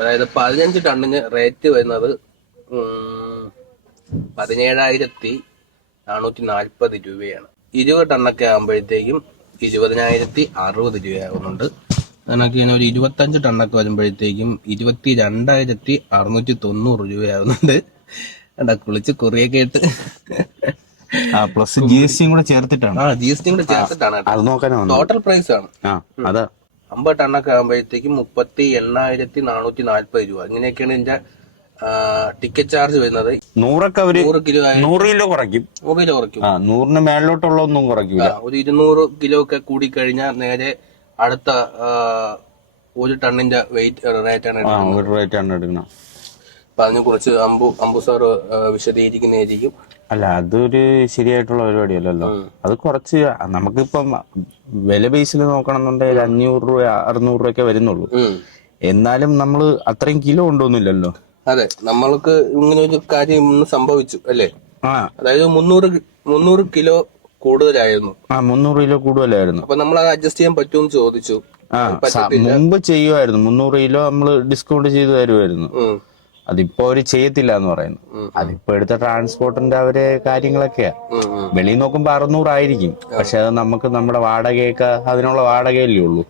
അതായത് 15 ടണ്ണിന് റേറ്റ് വരുന്നത് 17,440 രൂപയാണ്. 20 ടണ്ണൊക്കെ ആകുമ്പോഴത്തേക്കും 20,060 രൂപയാകുന്നുണ്ട്. അതിനൊക്കെ ഇങ്ങനെ ഒരു 25 ടണ്ണൊക്കെ വരുമ്പോഴത്തേക്കും 22,690 രൂപയാകുന്നുണ്ട്. എന്താ കുളിച്ച് കുറിയൊക്കെ ഇട്ട് പ്ലസ് GST കൂടെ ചേർത്തിട്ടാണ്. GST കൂടെ ചേർത്തിട്ടാണ് ടോട്ടൽ പ്രൈസ് ആണ്. 50 ടണ്ണൊക്കെ ആകുമ്പോഴത്തേക്കും 38,440 രൂപ. ഇങ്ങനെയൊക്കെയാണ് ഇതിന്റെ ടിക്കറ്റ് ചാർജ് വരുന്നത്. 100 കിലോ 100 കിലോ കുറയ്ക്കും. 100ന് മേളിലോട്ടുള്ളതൊന്നും കുറയ്ക്കില്ല. ഒരു 200 കിലോ ഒക്കെ കൂടി കഴിഞ്ഞാൽ നേരെ അടുത്ത 1 ടണ്ണിന്റെ റേറ്റ് ആണ് എടുക്കുന്നത്. അപ്പൊ അതിനെ കുറിച്ച് അമ്പു സാർ വിശദീകരിക്കുന്നതായിരിക്കും. അല്ല, അതൊരു ശരിയായിട്ടുള്ള പരിപാടിയല്ലല്ലോ. അത് കുറച്ച് നമുക്കിപ്പം വില ബേസിൽ നോക്കണമെന്നുണ്ടെങ്കിൽ 500 രൂപ 600 രൂപയൊക്കെ വരുന്നുള്ളൂ. എന്നാലും നമ്മള് അത്രയും കിലോ കൊണ്ടൊന്നുമില്ലല്ലോ. അതെ, നമ്മൾക്ക് ഇങ്ങനെ ഒരു കാര്യം ഇന്ന് സംഭവിച്ചു അല്ലേ? അതായത് 300 കിലോ കൂടുതലായിരുന്നു. 300 കിലോ കൂടുതലായിരുന്നു. അപ്പൊ നമ്മൾ അത് അഡ്ജസ്റ്റ് ചെയ്യാൻ പറ്റുമെന്ന് ചോദിച്ചു. മുമ്പ് ചെയ്യുമായിരുന്നു. 300 കിലോ നമ്മള് ഡിസ്കൗണ്ട് ചെയ്ത് തരുമായിരുന്നു. അതിപ്പോ അവര് ചെയ്യത്തില്ല എന്ന് പറയുന്നു. അതിപ്പോ എടുത്ത ട്രാൻസ്പോർട്ടിന്റെ അവര് കാര്യങ്ങളൊക്കെയാ. വെളിയിൽ നോക്കുമ്പോ 600 ആയിരിക്കും. പക്ഷെ അത് നമുക്ക് നമ്മുടെ വാടകയൊക്കെ അതിനുള്ള വാടകയല്ലേ ഉള്ളൂ.